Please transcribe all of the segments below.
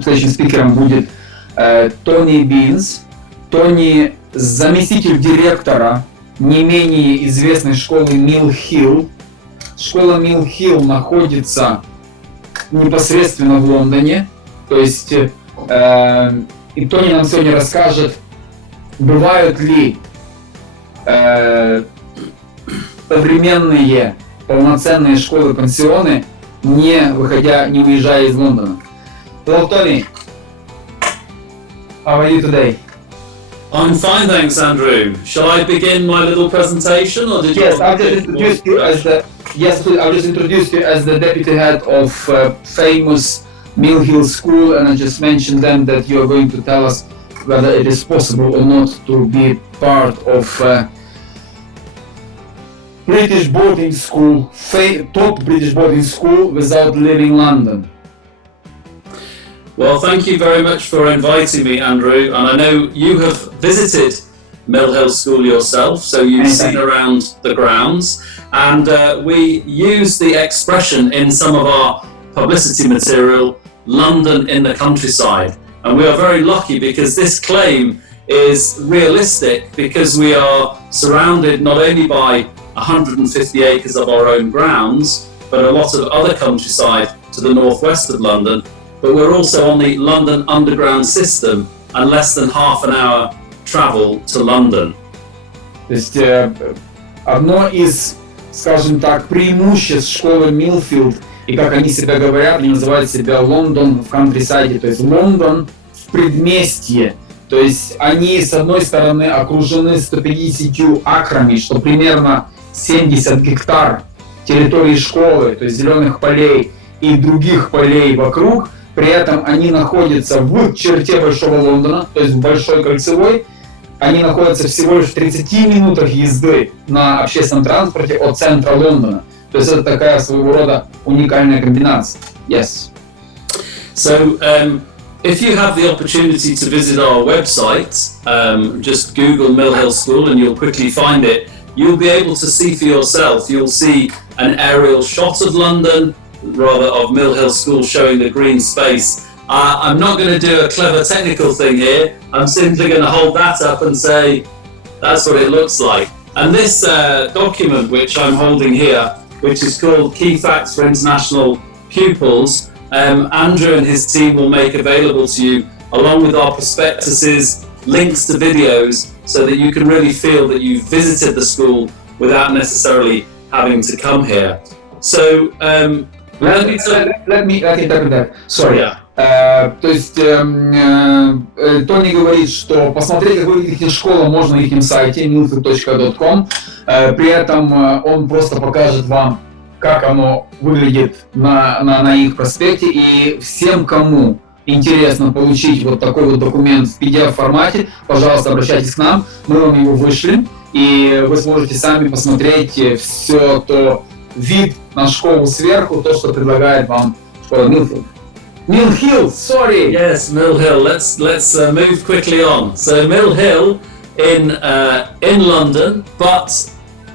нашим следующим спикером будет Тони Бинс. Тони – заместитель директора не менее известной школы Милл Хилл. Школа Милл Хилл находится непосредственно в Лондоне. То есть, и Тони нам сегодня расскажет, бывают ли современные полноценные школы-пансионы, не уезжая из Лондона. Hello, Tony. How are you today? I'm fine, thanks, Andrew. Shall I begin my little presentation, or did you? Yes, I'll just introduce you as the I'll just introduce you as the deputy head of famous Mill Hill School, and I just mentioned then that you are going to tell us whether it is possible or not to be part of British boarding school, top British boarding school, without leaving London. Well, thank you very much for inviting me, Andrew. And I know you have visited Mill Hill School yourself, so you've seen around the grounds. And we use the expression in some of our publicity material, London in the countryside. And we are very lucky because this claim is realistic, because we are surrounded not only by 150 acres of our own grounds, but a lot of other countryside to the northwest of London. But we're also on the London Underground system and less than half an hour travel to London. То есть одно из, скажем так, преимуществ школы Милфилд, и как они себя говорят, они называют себя Лондон в кантрисайде, то есть Лондон в предместье. То есть они с одной стороны окружены 150 акрами, что примерно 70 гектар территории школы, то есть зеленых полей и других полей вокруг. При этом они находятся в черте Большого Лондона, то есть в Большой Кольцевой. Они находятся всего лишь в 30 минутах езды на общественном транспорте от центра Лондона. То есть это такая своего рода уникальная комбинация. Yes. So, if you have the opportunity to visit our website, just Google Mill Hill School and you'll quickly find it. You'll be able to see for yourself. You'll see an aerial shot of London, rather of Mill Hill School, showing the green space. I'm not going to do a clever technical thing here. I'm simply going to hold that up and say that's what it looks like. And this document which I'm holding here, which is called Key Facts for International Pupils, Andrew and his team will make available to you, along with our prospectuses, links to videos, so that you can really feel that you've visited the school without necessarily having to come here. So, let me interpret that. Sorry. Yeah. То есть Тони говорит, что посмотреть, как выглядит их школа, можно на их сайте milford.com. При этом он просто покажет вам, как оно выглядит на их проспекте. И всем, кому интересно получить вот такой вот документ в PDF-формате, пожалуйста, обращайтесь к нам, мы вам его вышлем, и вы сможете сами посмотреть все то, вид на школу сверху, то, что предлагает вам школа Милфилд. Mill Hill, sorry. Yes, Mill Hill. Let's move quickly on. So Mill Hill in London, but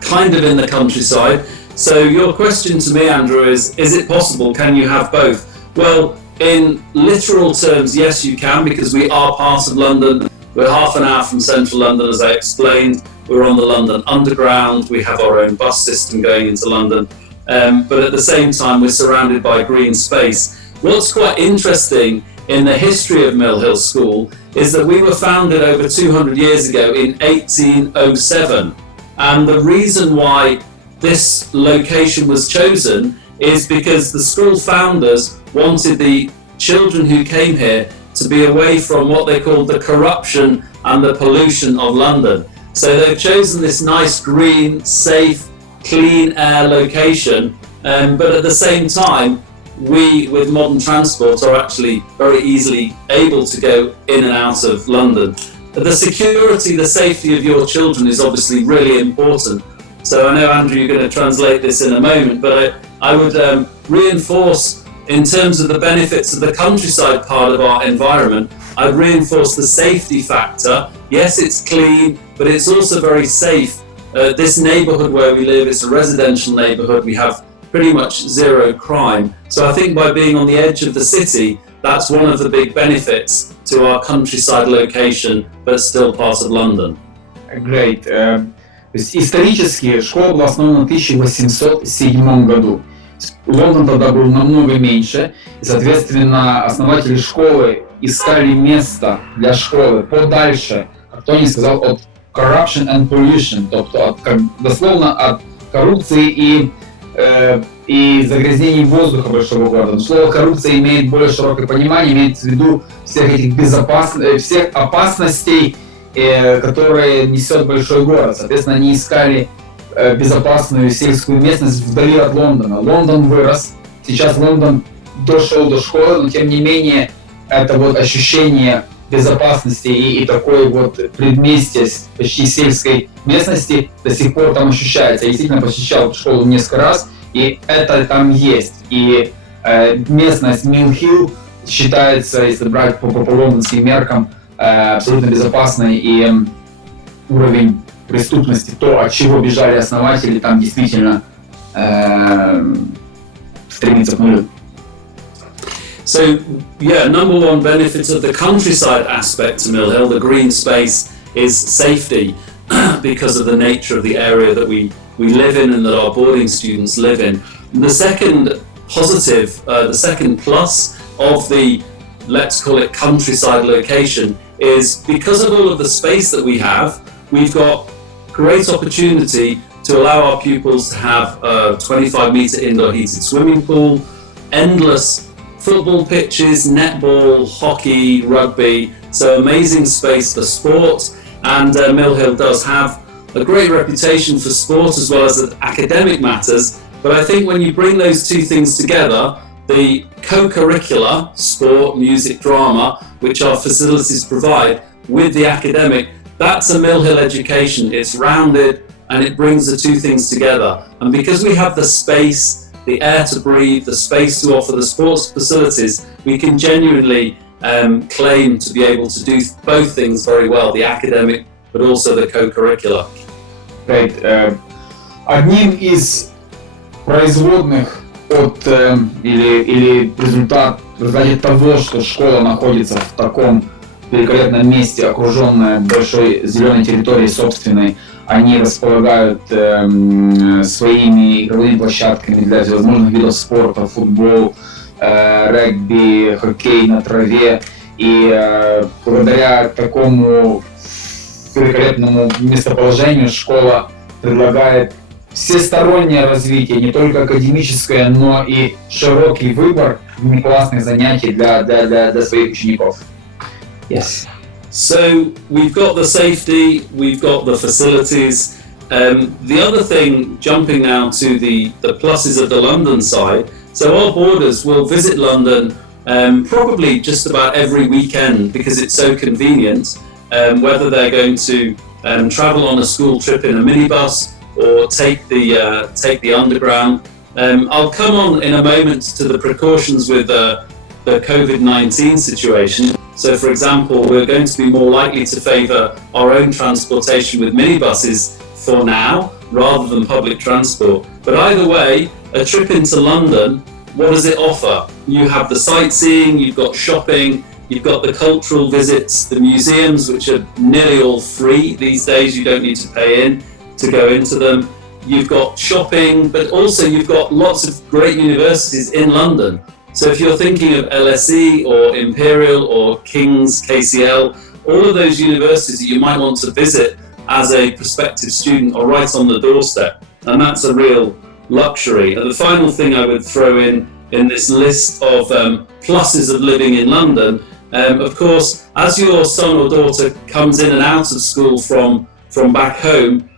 kind of in the countryside. So your question to me, Andrew, is it possible? Can you have both? Well, in literal terms, yes, you can, because we are part of London. We're half an hour from central London, as I explained. We're on the London Underground. We have our own bus system going into London. But at the same time, we're surrounded by green space. What's quite interesting in the history of Mill Hill School is that we were founded over 200 years ago in 1807. And the reason why this location was chosen is because the school founders wanted the children who came here to be away from what they called the corruption and the pollution of London. So they've chosen this nice green, safe, clean air location, but at the same time, we, with modern transport, are actually very easily able to go in and out of London. The security, the safety of your children is obviously really important. So I know, Andrew, you're going to translate this in a moment, but I would reinforce, in terms of the benefits of the countryside part of our environment, I'd reinforce the safety factor. Yes, it's clean, but it's also very safe. This neighbourhood where we live, it's a residential neighbourhood. We have pretty much zero crime. So I think by being on the edge of the city, that's one of the big benefits to our countryside location, but still part of London. Great. То есть исторически школа была основана в 1807 году. Лондон тогда был намного меньше, и, соответственно, основатели школы искали место для школы подальше, как Тони сказал, от corruption and pollution, тобто дословно от коррупции и загрязнений воздуха большого города. Но слово коррупция имеет более широкое понимание, имеется в виду всех этих всех опасностей, которые несет большой город. Соответственно, они искали безопасную сельскую местность вдали от Лондона. Лондон вырос, сейчас Лондон дошел до школы, но тем не менее это вот ощущение безопасности и такой вот предместья почти сельской местности до сих пор там ощущается. Я действительно посещал школу несколько раз, и это там есть. И местность Милл-Хилл считается, если брать по лондонским меркам, абсолютно безопасной, и уровень преступности, то, от чего бежали основатели, там действительно стремится к нулю. So, yeah, number one benefit of the countryside aspect to Mill Hill, the green space, is safety because of the nature of the area that we live in and that our boarding students live in. And the second positive, the second plus of the, let's call it countryside location, is because of all of the space that we have, we've got great opportunity to allow our pupils to have a 25-meter indoor heated swimming pool, endless football pitches, netball, hockey, rugby, so amazing space for sport. And Mill Hill does have a great reputation for sport as well as academic matters, but I think when you bring those two things together, the co-curricular, sport, music, drama, which our facilities provide, with the academic, that's a Mill Hill education. It's rounded and it brings the two things together. And because we have the space, the air to breathe, the space to offer the sports facilities, we can genuinely claim to be able to do both things very well, the academic, but also the co-curricular. Right. Одним из производных от или результат в результате того, что школа находится в таком великолепном месте, окруженная большой зеленой территорией собственной, они располагают своими игровыми площадками для всевозможных видов спорта, футбол, регби, хоккей на траве. И благодаря такому великолепному местоположению школа предлагает всестороннее развитие, не только академическое, но и широкий выбор классных занятий для своих учеников. Yes. So we've got the safety, we've got the facilities. The other thing, jumping now to the pluses of the London side, so our boarders will visit London probably just about every weekend because it's so convenient, whether they're going to travel on a school trip in a minibus or take the underground. I'll come on in a moment to the precautions with the COVID-19 situation. So, for example, we're going to be more likely to favour our own transportation with minibuses for now, rather than public transport. But either way, a trip into London, what does it offer? You have the sightseeing, you've got shopping, you've got the cultural visits, the museums, which are nearly all free these days. You don't need to pay in to go into them. You've got shopping, but also you've got lots of great universities in London. So if you're thinking of LSE or Imperial or King's, KCL, all of those universities that you might want to visit as a prospective student are right on the doorstep. And that's a real luxury. And the final thing I would throw in this list of pluses of living in London, of course, as your son or daughter comes in and out of school from back home,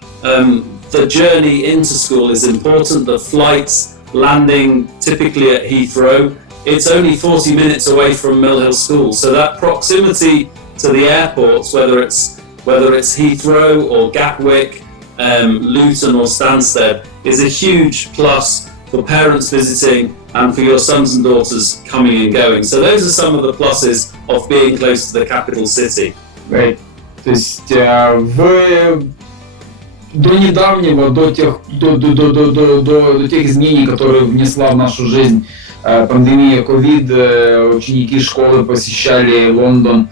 the journey into school is important. The flights, landing typically at Heathrow, it's only 40 minutes away from Mill Hill School. So that proximity to the airports, whether it's Heathrow or Gatwick, Luton or Stansted, is a huge plus for parents visiting and for your sons and daughters coming and going. So those are some of the pluses of being close to the capital city. Right. То есть до недавнего, до тех изменений, которые внесла в нашу жизнь пандемия COVID, ученики школы посещали Лондон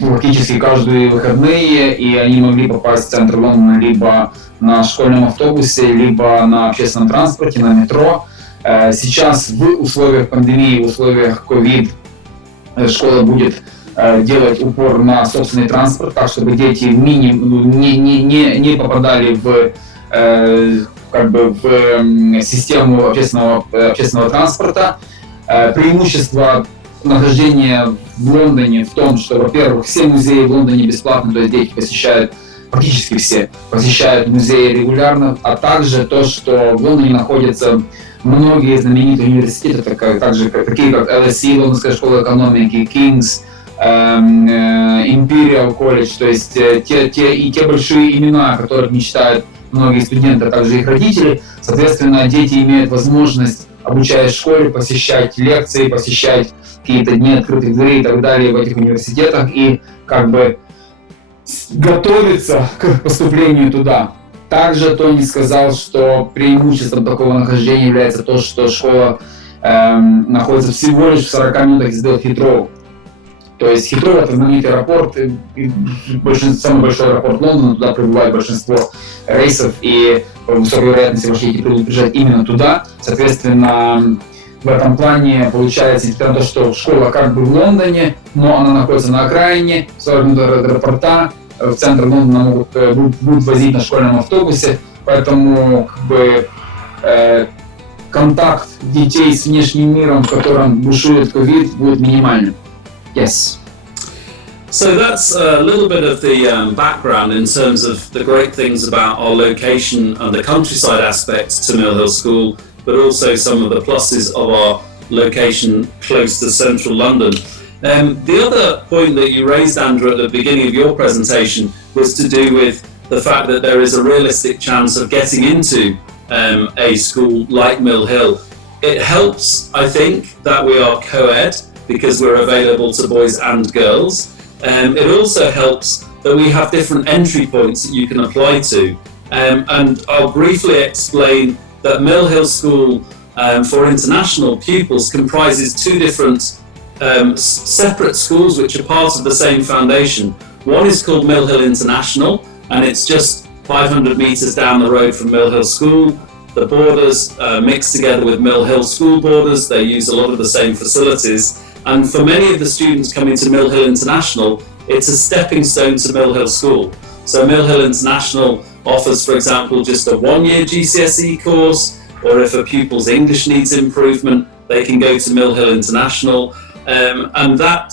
практически каждые выходные, и они могли попасть в центр Лондона либо на школьном автобусе, либо на общественном транспорте, на метро. Сейчас в условиях пандемии, в условиях COVID школа будет делать упор на собственный транспорт, так чтобы дети не попадали в систему общественного транспорта. Преимущество нахождения в Лондоне в том, что, во-первых, все музеи в Лондоне бесплатно, то есть дети посещают, практически все посещают музеи регулярно, а также то, что в Лондоне находятся многие знаменитые университеты, такие как LSE, Лондонская школа экономики, King's, Imperial College, то есть те большие имена, о которых мечтают многие студенты, а также их родители. Соответственно, дети имеют возможность, обучаясь в школе, посещать лекции, посещать какие-то дни открытых дверей и так далее в этих университетах и готовиться к поступлению туда. Также Тони сказал, что преимуществом такого нахождения является то, что школа находится всего лишь в 40 минутах езды от Хитроу. То есть Хитроу — это знаменитый аэропорт, самый большой аэропорт Лондона, туда прибывает большинство рейсов, и по высокой вероятности ваши дети будут приезжать именно туда. Соответственно, в этом плане получается, несмотря на то, что школа как бы в Лондоне, но она находится на окраине, 40 минут от аэропорта, в центр Лондона будут возить на школьном автобусе, поэтому контакт детей с внешним миром, в котором бушует COVID, будет минимальным. Yes. So that's a little bit of the background in terms of the great things about our location and the countryside aspects to Mill Hill School, but also some of the pluses of our location close to central London. The other point that you raised, Andrew, at the beginning of your presentation was to do with the fact that there is a realistic chance of getting into a school like Mill Hill. It helps, I think, that we are co-ed because we're available to boys and girls. It also helps that we have different entry points that you can apply to. And I'll briefly explain that Mill Hill School for international pupils comprises two different separate schools which are part of the same foundation. One is called Mill Hill International, and it's just 500 metres down the road from Mill Hill School. The borders mix together with Mill Hill School borders. They use a lot of the same facilities. And for many of the students coming to Mill Hill International, it's a stepping stone to Mill Hill School. So Mill Hill International offers, for example, just a one-year GCSE course, or if a pupil's English needs improvement, they can go to Mill Hill International. And that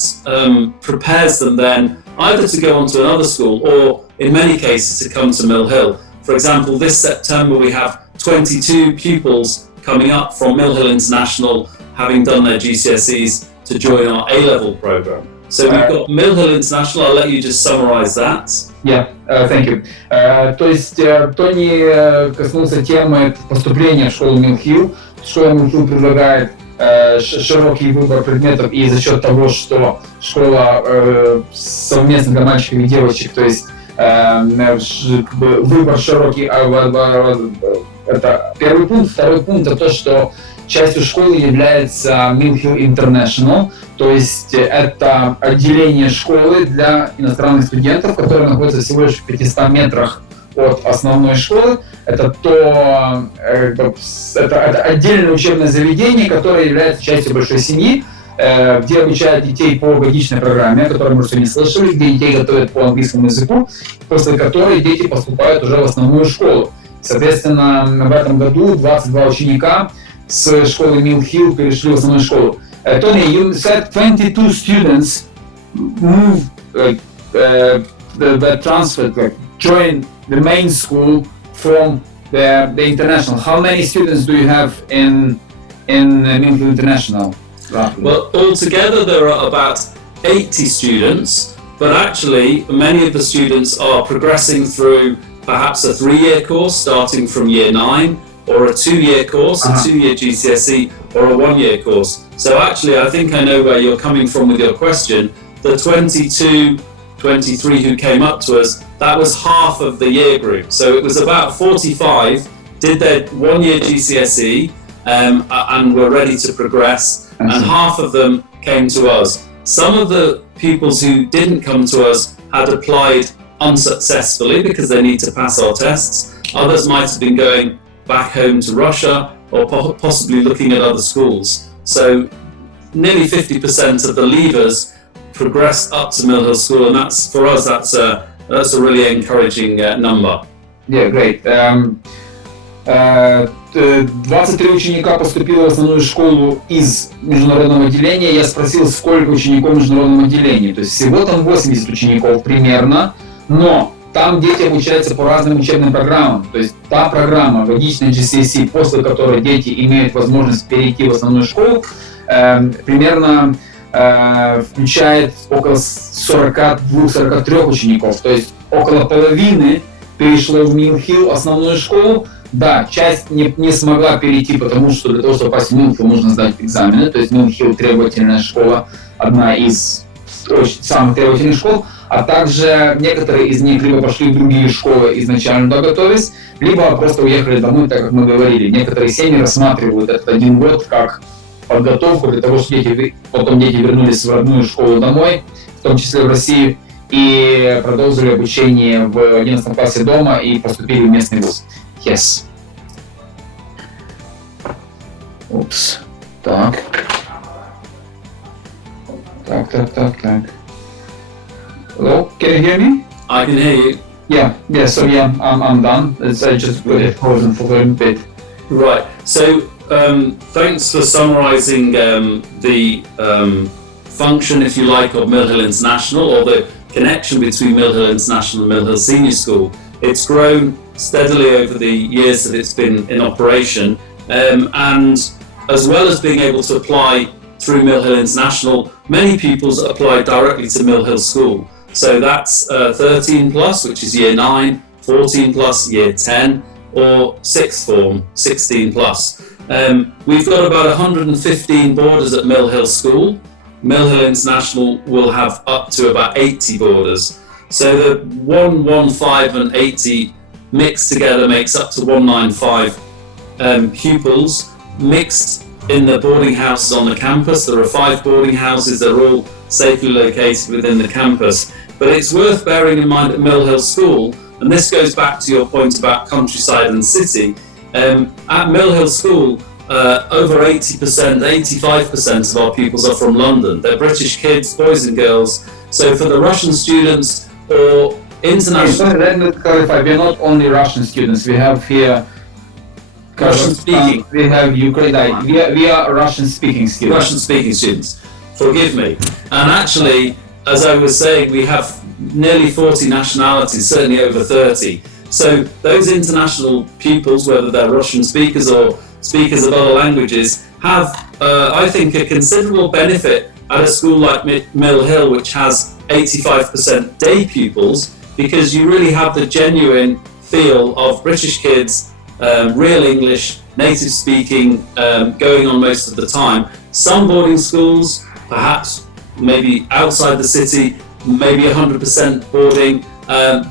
prepares them then either to go on to another school or, in many cases, to come to Mill Hill. For example, this September we have 22 pupils coming up from Mill Hill International, having done their GCSEs, to join our A-level program. So we've got Mill Hill International. I'll let you just summarize that. Yeah, thank you. То есть Тони коснулся темы поступления в школу Mill Hill. Школа Mill Hill предлагает широкий выбор предметов, и за счет того, что школа совместно для мальчиков и девочек, то есть выбор широкий, это первый пункт. Второй пункт — это то, что частью школы является Mill Hill International, то есть это отделение школы для иностранных студентов, которое находится всего лишь в 500 метрах от основной школы. Это отдельное учебное заведение, которое является частью большой семьи, где обучают детей по годичной программе, о которой мы уже сегодня слышали, где детей готовят по английскому языку, после которой дети поступают уже в основную школу. Соответственно, в этом году 22 ученика с школы Mill Hill перешли в основную школу. Tony, you said 22 students move, the transfer, join the main school from the international. How many students do you have in Mill Hill International? Roughly? Well, altogether there are about 80 students, but actually many of the students are progressing through perhaps a 3-year course starting from year 9, or a 2-year course, a 2-year GCSE, or a 1-year course. So actually, I think I know where you're coming from with your question. The 22, 23 who came up to us, that was half of the year group. So it was about 45 did their 1-year GCSE, and were ready to progress, and half of them came to us. Some of the pupils who didn't come to us had applied unsuccessfully because they need to pass our tests. Others might have been going back home to Russia or possibly looking at other schools. So nearly 50% of the leavers progressed up to Mill Hill School, and that's, for us, that's a really encouraging number. Yeah, great. 23 ученика поступило в основную школу из международного отделения. Я спросил, сколько учеников в международном отделении. То есть всего там 80 учеников примерно, но там дети обучаются по разным учебным программам. То есть та программа, годичная GCSE, после которой дети имеют возможность перейти в основную школу, примерно включает около 42-43 учеников. То есть около половины перешло в Mill Hill основную школу. Да, часть не смогла перейти, потому что для того, чтобы попасть в Mill Hill, нужно сдать экзамены. То есть Mill Hill требовательная школа, одна из самых требовательных школ. А также некоторые из них либо пошли в другие школы изначально туда готовясь, либо просто уехали домой, так как мы говорили. Некоторые семьи рассматривают этот 1 год как подготовку для того, чтобы потом дети вернулись в родную школу домой, в том числе в Россию, и продолжили обучение в 11 классе дома и поступили в местный вуз. Yes. Упс. Так. Hello, can you hear me? I can hear you. Yeah, so I'm done. I just got it frozen for a bit. Right, so thanks for summarising the function, if you like, of Mill Hill International, or the connection between Mill Hill International and Mill Hill Senior School. It's grown steadily over the years that it's been in operation, and as well as being able to apply through Mill Hill International, many pupils apply directly to Mill Hill School. So that's 13 plus, which is year 9, 14 plus, year 10, or 6th form, 16 plus. We've got about 115 boarders at Mill Hill School. Mill Hill International will have up to about 80 boarders. So the 115 and 80 mixed together makes up to 195 pupils mixed in the boarding houses on the campus. There are 5 boarding houses, they're all safely located within the campus. But it's worth bearing in mind at Mill Hill School, and this goes back to your point about countryside and city. At Mill Hill School, over 80%, 85% of our pupils are from London. They're British kids, boys and girls. So for the Russian students or international... Let me clarify, we're not only Russian students, we have here Russian speaking. We have Ukraine. We are Russian speaking students. Russian speaking students. Forgive me. And actually, as I was saying, we have nearly 40 nationalities, certainly over 30. So those international pupils, whether they're Russian speakers or speakers of other languages, have, I think, a considerable benefit at a school like Mill Hill, which has 85% day pupils, because you really have the genuine feel of British kids, real English, native speaking, going on most of the time. Some boarding schools, perhaps maybe outside the city, maybe 100% boarding,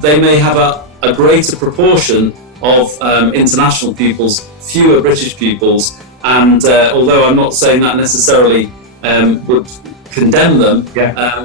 they may have a greater proportion of international pupils, fewer British pupils, and although I'm not saying that necessarily would condemn them,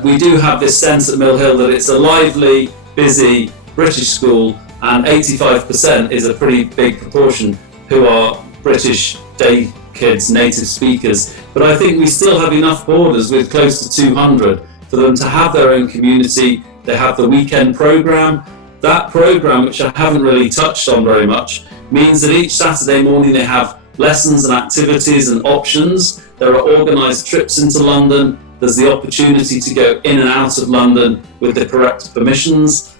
we do have this sense at Mill Hill that it's a lively, busy British school, and 85% is a pretty big proportion who are British day kids, native speakers. But I think we still have enough boarders with close to 200 for them to have their own community. They have the weekend programme. That programme, which I haven't really touched on very much, means that each Saturday morning they have lessons and activities and options. There are organised trips into London. There's the opportunity to go in and out of London with the correct permissions.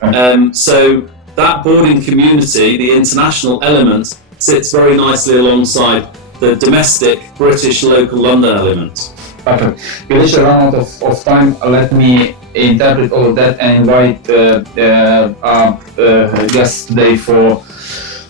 So that boarding community, the international element, sits very nicely alongside the domestic British local London element. Perfect. We reached a run out of time. Let me interpret all of that and invite our guests today for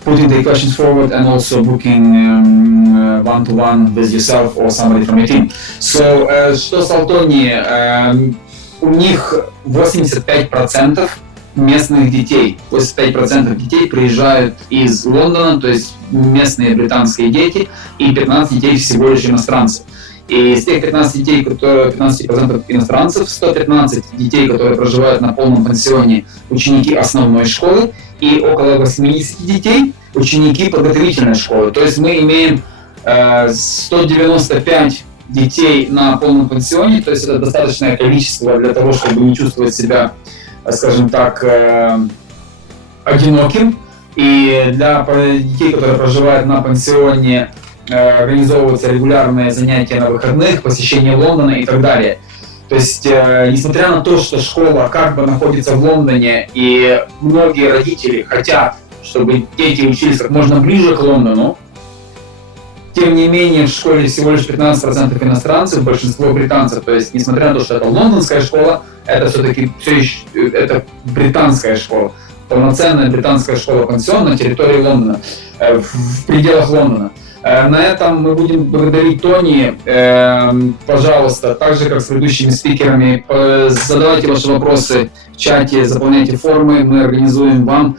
putting the questions forward and also booking one-to-one with yourself or somebody from your team. So, что с Алтонией? У них 85% местных детей. 85% детей приезжают из Лондона, то есть местные британские дети, и 15 детей всего лишь иностранцев. И из тех 15 детей, 15% иностранцев, 115 детей, которые проживают на полном пансионе, ученики основной школы, и около 80 детей ученики подготовительной школы. То есть мы имеем 195 детей на полном пансионе, то есть это достаточное количество для того, чтобы не чувствовать себя, скажем так, одиноким. И для детей, которые проживают на пансионе, организовываются регулярные занятия на выходных, посещение Лондона и так далее. То есть, несмотря на то, что школа как бы находится в Лондоне, и многие родители хотят, чтобы дети учились как можно ближе к Лондону, тем не менее в школе всего лишь 15% иностранцев, большинство британцев. То есть, несмотря на то, что это лондонская школа, это все-таки все еще это британская школа. Полноценная британская школа-пансион на территории Лондона, в пределах Лондона. На этом мы будем благодарить Тони. Пожалуйста, так же, как с предыдущими спикерами, задавайте ваши вопросы в чате, заполняйте формы. Мы организуем вам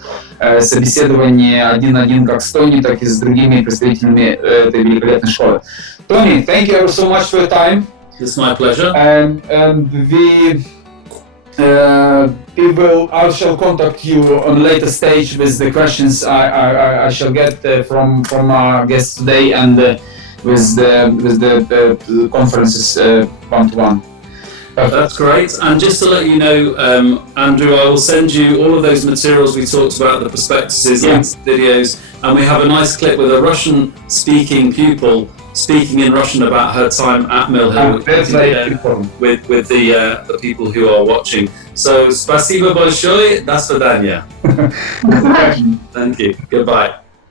собеседование один на один как с Тони, так и с другими представителями этой великолепной школы. Тони, thank you so much for your time. It's my pleasure. And I shall contact you on a later stage with the questions I shall get from our guests today and with the conferences one-to-one. That's great. And just to let you know, Andrew, I will send you all of those materials we talked about, the prospectuses, links, videos, and we have a nice clip with a Russian-speaking pupil speaking in Russian about her time at Mill Hill with the people who are watching. So, спасибо большое, до свидания. Thank you. Goodbye.